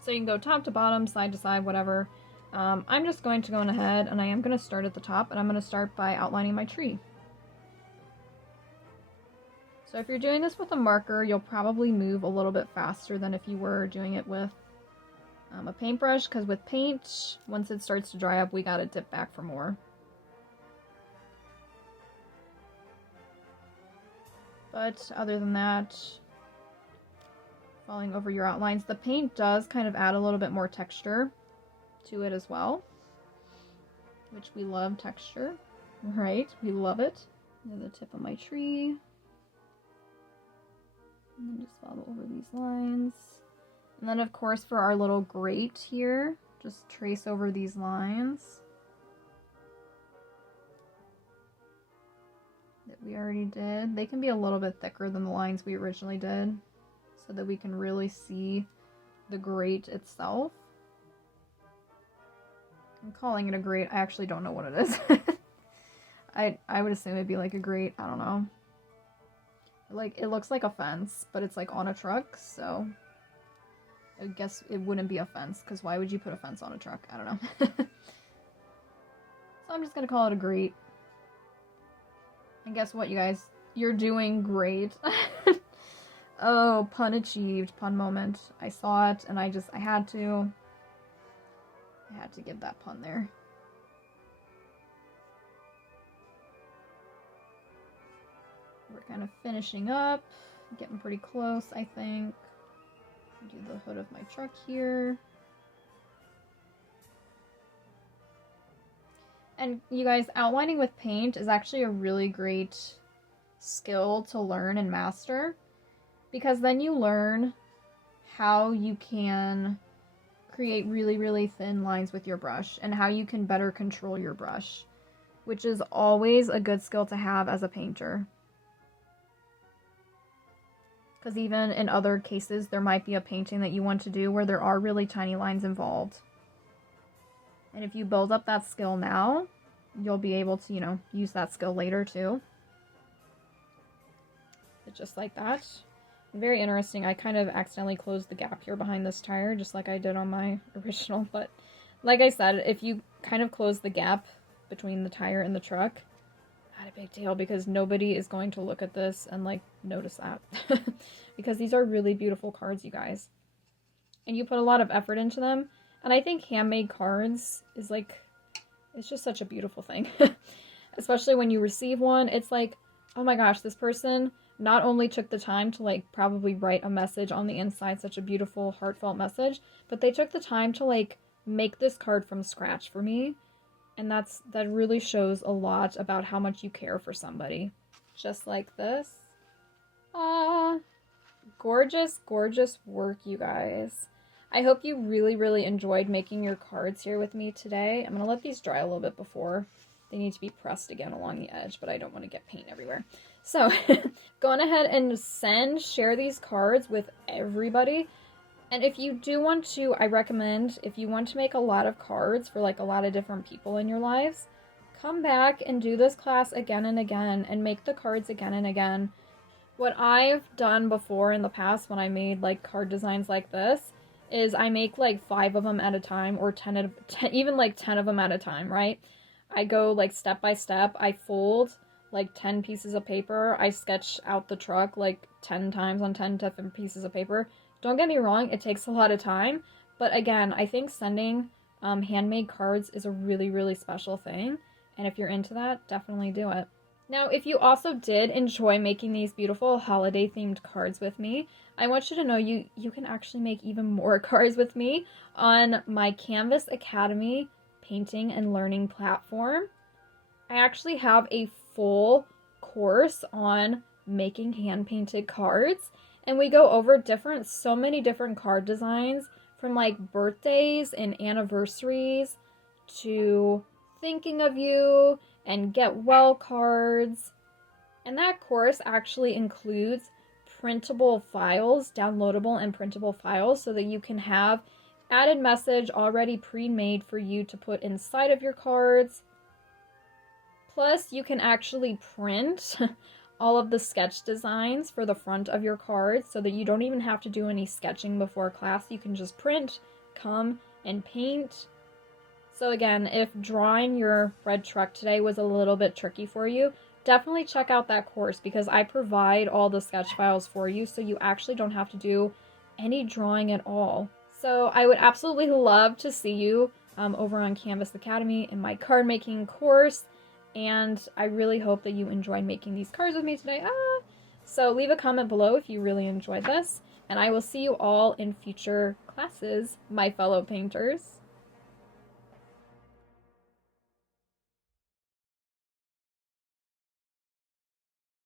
So you can go top to bottom, side to side, whatever. I'm just going to go ahead and I am going to start at the top, and I'm going to start by outlining my tree. So if you're doing this with a marker, you'll probably move a little bit faster than if you were doing it with a paintbrush, because with paint, once it starts to dry up, we gotta dip back for more. But other than that, following over your outlines, the paint does kind of add a little bit more texture to it as well, which we love texture, right? We love it. Near the tip of my tree. And then just follow over these lines. And then, of course, for our little grate here, just trace over these lines that we already did. They can be a little bit thicker than the lines we originally did, so that we can really see the grate itself. I'm calling it a grate. I actually don't know what it is. I would assume it'd be like a grate. I don't know. Like, it looks like a fence, but it's like on a truck, so I guess it wouldn't be a fence, because why would you put a fence on a truck? I don't know. So I'm just gonna call it a grate. And guess what, you guys? You're doing great. Oh, pun achieved, pun moment. I saw it, and I had to give that pun there. We're kind of finishing up, getting pretty close, I think. Do the hood of my truck here. And you guys, outlining with paint is actually a really great skill to learn and master, because then you learn how you can create really, really thin lines with your brush and how you can better control your brush, which is always a good skill to have as a painter. Because even in other cases, there might be a painting that you want to do where there are really tiny lines involved. And if you build up that skill now, you'll be able to, you know, use that skill later too. But just like that. Very interesting. I kind of accidentally closed the gap here behind this tire, just like I did on my original. But like I said, if you kind of close the gap between the tire and the truck, not a big deal, because nobody is going to look at this and like notice that. Because these are really beautiful cards, you guys. And you put a lot of effort into them. And I think handmade cards is like, it's just such a beautiful thing. Especially when you receive one, it's like, oh my gosh, this person not only took the time to like probably write a message on the inside, such a beautiful, heartfelt message, but they took the time to like make this card from scratch for me. And that really shows a lot about how much you care for somebody. Just like this. Ah, gorgeous, gorgeous work, you guys. I hope you really, really enjoyed making your cards here with me today. I'm going to let these dry a little bit before they need to be pressed again along the edge, but I don't want to get paint everywhere. So, go on ahead and share these cards with everybody. And if you do want to, I recommend, if you want to make a lot of cards for like a lot of different people in your lives, come back and do this class again and again and make the cards again and again. What I've done before in the past when I made like card designs like this is I make like 5 of them at a time, or 10, even like 10 of them at a time, right? I go like step by step. I fold like 10 pieces of paper. I sketch out the truck like 10 times on 10 different pieces of paper. Don't get me wrong, it takes a lot of time, but again, I think sending handmade cards is a really, really special thing, and if you're into that, definitely do it. Now, if you also did enjoy making these beautiful holiday-themed cards with me, I want you to know you can actually make even more cards with me on my Canvas Academy painting and learning platform. I actually have a full course on making hand-painted cards, and we go over so many different card designs, from like birthdays and anniversaries to thinking of you and get well cards. And that course actually includes printable files, downloadable and printable files, so that you can have added message already pre-made for you to put inside of your cards. Plus, you can actually print all of the sketch designs for the front of your cards so that you don't even have to do any sketching before class. You can just print, come, and paint. So again, if drawing your red truck today was a little bit tricky for you, definitely check out that course because I provide all the sketch files for you so you actually don't have to do any drawing at all. So I would absolutely love to see you over on Canvas Academy in my card making course, and I really hope that you enjoyed making these cards with me today. So leave a comment below if you really enjoyed this, and I will see you all in future classes, my fellow painters.